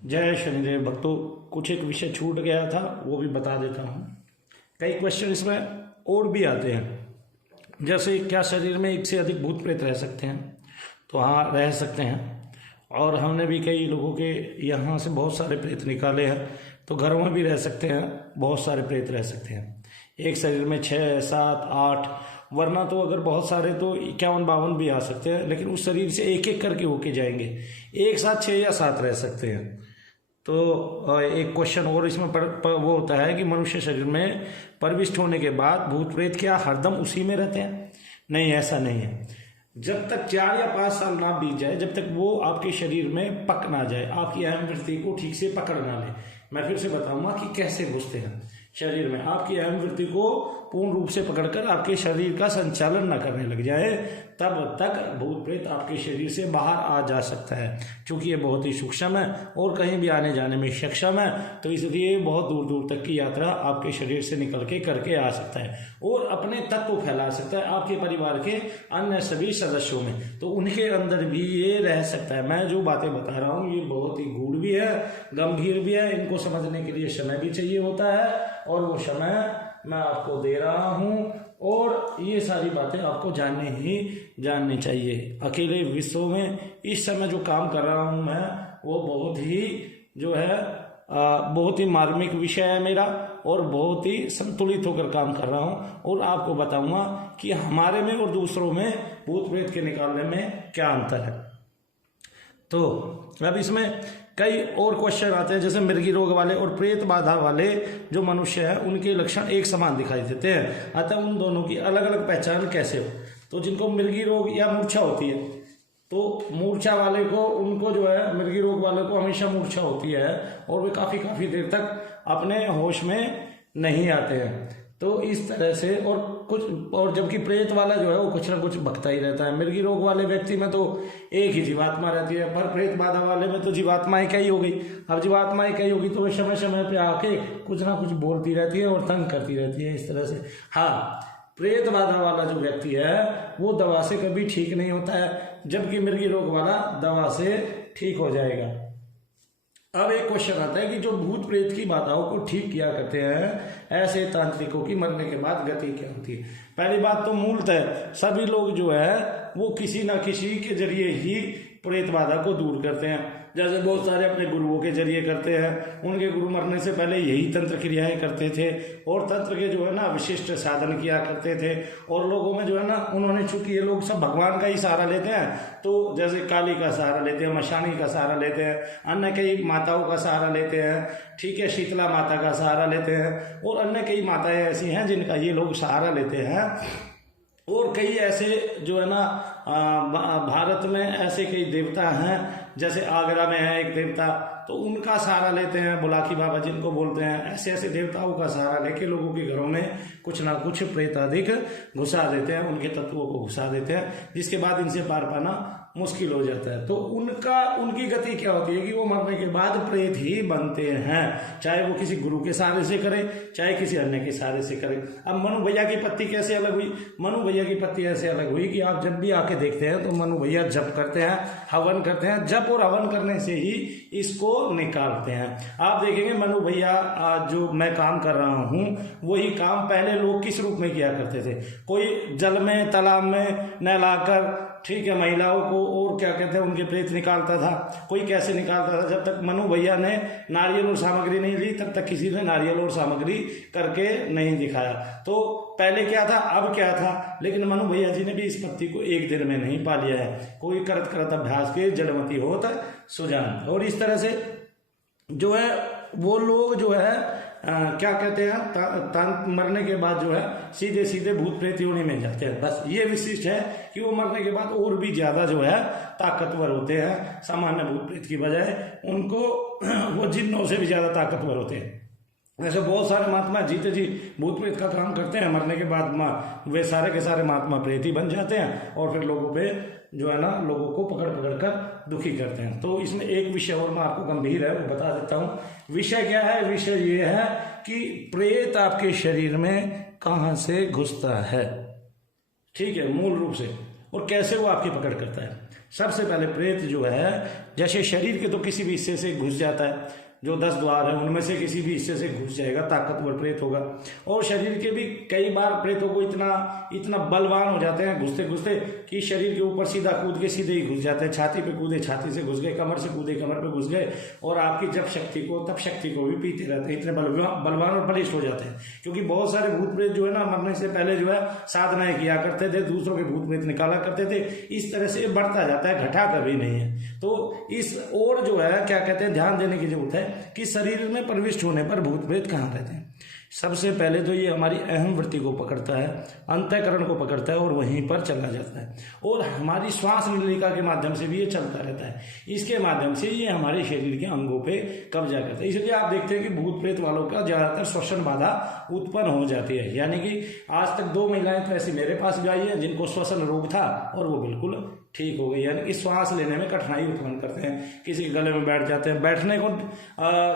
जय शनिदेव भक्तों, कुछ एक विषय छूट गया था वो भी बता देता हूँ। कई क्वेश्चन इसमें और भी आते हैं, जैसे क्या शरीर में एक से अधिक भूत प्रेत रह सकते हैं? तो हाँ, रह सकते हैं। और हमने भी कई लोगों के यहाँ से बहुत सारे प्रेत निकाले हैं, तो घरों में भी रह सकते हैं, बहुत सारे प्रेत रह सकते हैं। एक शरीर में 6, 7, 8, वरना तो अगर बहुत सारे तो 51, 52 भी आ सकते हैं, लेकिन उस शरीर से एक एक करके होके जाएंगे। एक साथ 6 या 7 रह सकते हैं। तो एक क्वेश्चन और इसमें वो होता है कि मनुष्य शरीर में प्रविष्ट होने के बाद भूत प्रेत क्या हरदम उसी में रहते हैं? नहीं, ऐसा नहीं है। जब तक 4 या 5 साल ना बीत जाए, जब तक वो आपके शरीर में पक ना जाए, आपकी अहम वृत्ति को ठीक से पकड़ ना ले। मैं फिर से बताऊंगा कि कैसे घुसते हैं शरीर में। आपकी अहम वृत्ति को पूर्ण रूप से पकड़कर आपके शरीर का संचालन न करने लग जाए, तब तक भूत प्रेत आपके शरीर से बाहर आ जा सकता है। क्योंकि ये बहुत ही सूक्ष्म है और कहीं भी आने जाने में सक्षम है, तो इसलिए बहुत दूर दूर तक की यात्रा आपके शरीर से निकल के करके आ सकता है और अपने तत्व फैला सकता है आपके परिवार के अन्य सभी सदस्यों में। तो उनके अंदर भी ये रह सकता है। मैं जो बातें बता रहा हूँ ये बहुत ही गूढ़ भी है, गंभीर भी है। इनको समझने के लिए समय भी चाहिए होता है, और वो समय मैं आपको दे रहा हूँ। और ये सारी बातें आपको जाननी चाहिए। अकेले विश्व में इस समय जो काम कर रहा हूँ मैं, वो बहुत ही जो है बहुत ही मार्मिक विषय है मेरा, और बहुत ही संतुलित होकर काम कर रहा हूँ। और आपको बताऊंगा कि हमारे में और दूसरों में भूत प्रेत के निकालने में क्या अंतर है। तो अब इसमें कई और क्वेश्चन आते हैं, जैसे मृगी रोग वाले और प्रेत बाधा वाले जो मनुष्य है उनके लक्षण एक समान दिखाई देते हैं, अतः उन दोनों की अलग अलग पहचान कैसे हो? तो जिनको मृगी रोग या मूर्छा होती है, तो मूर्छा वाले को, उनको जो है मृगी रोग वाले को हमेशा मूर्छा होती है और वे काफी देर तक अपने होश में नहीं आते हैं। तो इस तरह से और जबकि प्रेत वाला जो है वो कुछ ना कुछ भटकता ही रहता है। मृगी रोग वाले व्यक्ति में तो एक ही जीवात्मा रहती है, पर प्रेत बाधा वाले में तो जीवात्मा इकाई हो गई। अब जीवात्मा इकाई होगी तो वो समय समय पे आके कुछ ना कुछ बोलती रहती है और तंग करती रहती है, इस तरह से। हाँ, प्रेत बाधा वाला जो व्यक्ति है वो दवा से कभी ठीक नहीं होता है, जबकि मृगी रोग वाला दवा से ठीक हो जाएगा। अब एक क्वेश्चन आता है कि जो भूत प्रेत की बाधाओं को ठीक किया करते हैं, ऐसे तांत्रिकों की मरने के बाद गति क्या होती है? पहली बात तो मूलतः सभी लोग जो है वो किसी ना किसी के जरिए ही प्रेत बाधा को दूर करते हैं। जैसे बहुत सारे अपने गुरुओं के जरिए करते हैं, उनके गुरु मरने से पहले यही तंत्र क्रियाएं करते थे, और तंत्र के जो है ना विशिष्ट साधन किया करते थे। और लोगों में जो है ना, उन्होंने, चूंकि ये लोग सब भगवान का ही सहारा लेते हैं, तो जैसे काली का सहारा लेते हैं, मशानी का सहारा लेते हैं, अन्य कई माताओं का सहारा लेते हैं, ठीक है, शीतला माता का सहारा लेते हैं, और अन्य कई माताएं ऐसी हैं जिनका ये लोग सहारा लेते हैं। और कई ऐसे जो है ना भारत में ऐसे कई देवता हैं, जैसे आगरा में है एक देवता, तो उनका सहारा लेते हैं, बुलाकी बाबा जिनको बोलते हैं। ऐसे ऐसे देवताओं का सहारा लेके लोगों के घरों में कुछ ना कुछ प्रेत अधिक घुसा देते हैं, उनके तत्वों को घुसा देते हैं, जिसके बाद इनसे पार पाना मुश्किल हो जाता है। तो उनकी गति क्या होती है कि वो मरने के बाद प्रेत ही बनते हैं, चाहे वो किसी गुरु के सहारे से करे, चाहे किसी अन्य के सहारे से करे। अब मनु भैया की पत्ती कैसे अलग हुई? मनु भैया की पत्ती ऐसे अलग हुई कि आप जब भी आके देखते हैं तो मनु भैया जप करते हैं, हवन करते हैं। जप और हवन करने से ही इसको निकालते हैं। आप देखेंगे मनु भैया जो मैं काम कर रहा हूँ, वही काम पहले लोग किस रूप में किया करते थे? कोई जल में, तालाब में नहलाकर, ठीक है, महिलाओं को, और क्या कहते हैं, उनके प्रेत निकालता था। कोई कैसे निकालता था? जब तक मनु भैया ने नारियल और सामग्री नहीं ली, तब तक किसी ने नारियल और सामग्री करके नहीं दिखाया। तो पहले क्या था, अब क्या था? लेकिन मनु भैया जी ने भी इस पत्ती को एक दिन में नहीं पा लिया है। कोई करत करत अभ्यास के जड़मती होत सुजान। और इस तरह से जो है वो लोग जो है क्या कहते हैं, मरने के बाद जो है सीधे सीधे भूत प्रेत योनि में जाते हैं। बस ये विशिष्ट है कि वो मरने के बाद और भी ज्यादा जो है ताकतवर होते हैं सामान्य भूत प्रेत की बजाय। उनको वो जिन्नों से भी ज्यादा ताकतवर होते हैं। ऐसे बहुत सारे महात्मा जीते जी भूत प्रेत का काम करते हैं, मरने के बाद वे सारे के सारे महात्मा प्रेत ही बन जाते हैं, और फिर लोगों पे जो है ना, लोगों को पकड़ पकड़ कर दुखी करते हैं। तो इसमें एक विषय और मैं आपको गंभीर है वो बता देता हूँ। विषय क्या है? विषय ये है कि प्रेत आपके शरीर में कहाँ से घुसता है, ठीक है, मूल रूप से, और कैसे वो आपकी पकड़ करता है। सबसे पहले प्रेत जो है, जैसे शरीर के तो किसी भी हिस्से से घुस जाता है, जो 10 द्वार है उनमें से किसी भी हिस्से से घुस जाएगा, ताकतवर प्रेत होगा। और शरीर के भी कई बार प्रेतों को इतना बलवान हो जाते हैं घुसते घुसते कि शरीर के ऊपर सीधा कूद के सीधे ही घुस जाते हैं। छाती पे कूदे छाती से घुस गए, कमर से कूदे कमर पे घुस गए, और आपकी जब शक्ति को तब शक्ति को भी पीते रहते हैं। इतने बलवान और बलिष्ठ हो जाते हैं। क्योंकि बहुत सारे भूत प्रेत जो है ना, मरने से पहले जो है साधनाएं किया करते थे, दूसरों के भूत प्रेत निकाला करते थे। इस तरह से बढ़ता जाता है, घटा कभी नहीं है। तो इस और जो है क्या कहते हैं, ध्यान देने की जरूरत है कि शरीर में प्रविष्ट होने पर भूत प्रेत कहाँ रहते हैं। सबसे पहले तो ये हमारी अहम वृत्ति को पकड़ता है, अंतःकरण को पकड़ता है और वहीं पर चला जाता है। और हमारी श्वास नलिका के माध्यम से भी ये चलता रहता है। इसके माध्यम से ये हमारे शरीर के अंगों पे कब्जा करता है। इसलिए आप देखते हैं कि भूत प्रेत वालों का ज्यादातर श्वसन बाधा उत्पन्न हो जाती है। यानी कि आज तक 2 महिलाएं तो ऐसी मेरे पास भी आई है जिनको श्वसन रोग था और वो बिल्कुल ठीक हो गई। यानी कि श्वास लेने में कठिनाई उत्पन्न करते हैं, किसी के गले में बैठ जाते हैं, बैठने को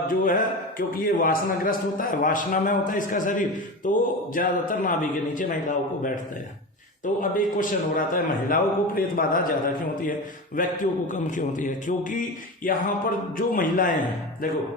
जो है, क्योंकि ये वासनाग्रस्त होता है, वासना में होता है इसका शरीर, तो ज्यादातर नाभि के नीचे महिलाओं को बैठता है। तो अब एक क्वेश्चन हो रहा था, महिलाओं को प्रेत बाधा ज्यादा क्यों होती है, व्यक्तियों को कम क्यों होती है? क्योंकि यहाँ पर जो महिलाएं हैं, देखो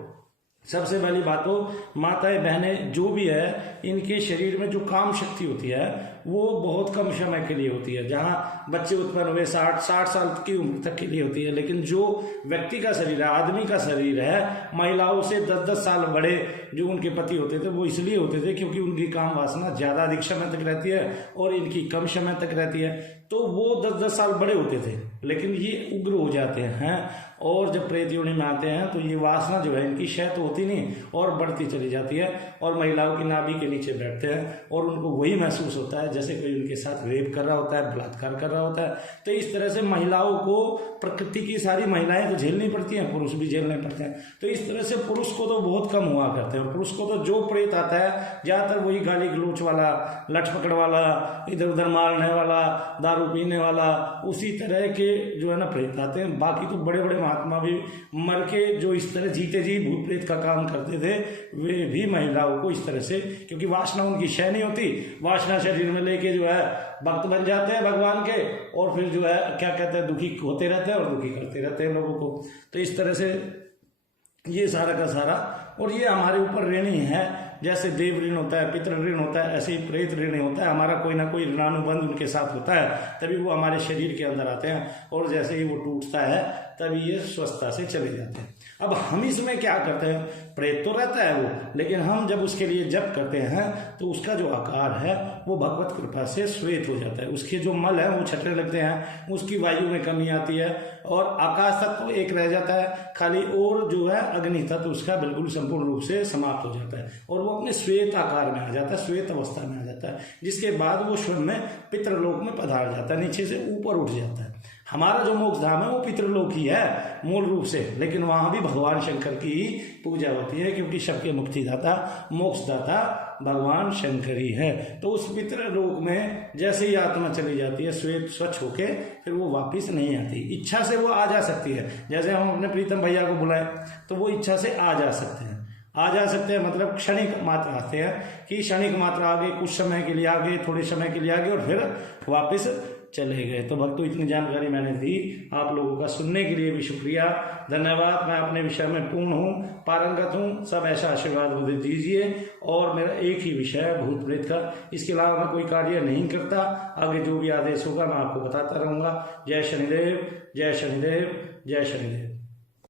सबसे पहली बात तो माताएं बहनें जो भी है, इनके शरीर में जो काम शक्ति होती है वो बहुत कम समय के लिए होती है। जहां बच्चे उत्पन्न हुए 60 साल की उम्र तक के लिए होती है, लेकिन जो व्यक्ति का शरीर है, आदमी का शरीर है, महिलाओं से 10-10 साल बड़े जो उनके पति होते थे वो इसलिए होते थे क्योंकि उनकी काम वासना ज्यादा अधिक समय तक रहती है और इनकी कम समय तक रहती है। तो वो 10-10 साल बड़े होते थे, लेकिन ये उग्र हो जाते हैं और जब प्रेत योनि में आते हैं तो ये वासना जो है इनकी क्षय तो होती नहीं और बढ़ती चली जाती है और महिलाओं की नाभि के नीचे बैठते हैं और उनको वही महसूस होता है जैसे कोई उनके साथ रेप कर रहा होता है, बलात्कार कर रहा होता है। तो इस तरह से महिलाओं को प्रकृति की सारी महिलाएं तो झेलनी पड़ती हैं, पुरुष भी झेलने पड़ते हैं। तो इस तरह से पुरुष को तो बहुत कम हुआ करते हैं। पुरुष को तो जो प्रेत आता है ज्यादातर वही गाली गलोच वाला, लठ पकड़ वाला, इधर उधर मारने वाला, दारू पीने वाला, उसी तरह के जो है ना प्रेत आते हैं। बाकी तो बड़े बड़े महात्मा भी मर के जो इस तरह जीते जी भूत प्रेत का काम करते थे, वे भी महिलाओं को इस तरह से, क्योंकि वासना उनकी क्षय नहीं होती, वासना शरीर में लेके जो है भक्त बन जाते हैं भगवान के और फिर जो है क्या कहते हैं दुखी होते रहते हैं और दुखी करते रहते हैं लोगों को। तो इस तरह से ये सारा का सारा, और ये हमारे ऊपर ऋणी है। जैसे देव ऋण होता है, पितृ ऋण होता है, ऐसे ही प्रेत ऋण होता है। हमारा कोई ना कोई ऋणानुबंध उनके साथ होता है, तभी वो हमारे शरीर के अंदर आते हैं और जैसे ही वो टूटता है तभी ये स्वस्थता से चले जाते हैं। अब हम इसमें क्या करते हैं, प्रेत तो रहता है वो, लेकिन हम जब उसके लिए जप करते हैं तो उसका जो आकार है वो भगवत कृपा से श्वेत हो जाता है। उसके जो मल है वो छटने लगते हैं, उसकी वायु में कमी आती है और आकाश तत्व एक रह जाता है खाली, और जो है अग्नि तत्व उसका बिल्कुल संपूर्ण रूप से समाप्त हो जाता है और वो अपने श्वेत आकार में आ जाता है, श्वेत अवस्था में आ जाता है, जिसके बाद वो स्वयं में पितृलोक में पधार जाता है, नीचे से ऊपर उठ जाता है। हमारा जो मोक्ष धाम है वो पितृलोक ही है मूल रूप से, लेकिन वहां भी भगवान शंकर की पूजा होती है क्योंकि सबके मुक्तिदाता मोक्षदाता भगवान शंकर ही है। तो उस पितृलोक में जैसे ही आत्मा चली जाती है श्वेत स्वच्छ होके, फिर वो वापिस नहीं आती। इच्छा से वो आ जा सकती है, जैसे हम अपने प्रीतम भैया को बुलाए तो वो इच्छा से आ जा सकते हैं, मतलब क्षणिक मात्र आते हैं कि क्षणिक मात्र आगे, कुछ समय के लिए आगे, थोड़े समय के लिए आगे और फिर वापस चले गए। तो भक्तों इतनी जानकारी मैंने दी, आप लोगों का सुनने के लिए भी शुक्रिया, धन्यवाद। मैं अपने विषय में पूर्ण हूँ, पारंगत हूँ, सब ऐसा आशीर्वाद मुझे दीजिए। और मेरा एक ही विषय है भूत प्रेत का, इसके अलावा मैं कोई कार्य नहीं करता। आगे जो भी आदेश होगा मैं आपको बताता रहूंगा। जय शनिदेव, जय शनिदेव, जय शनिदेव।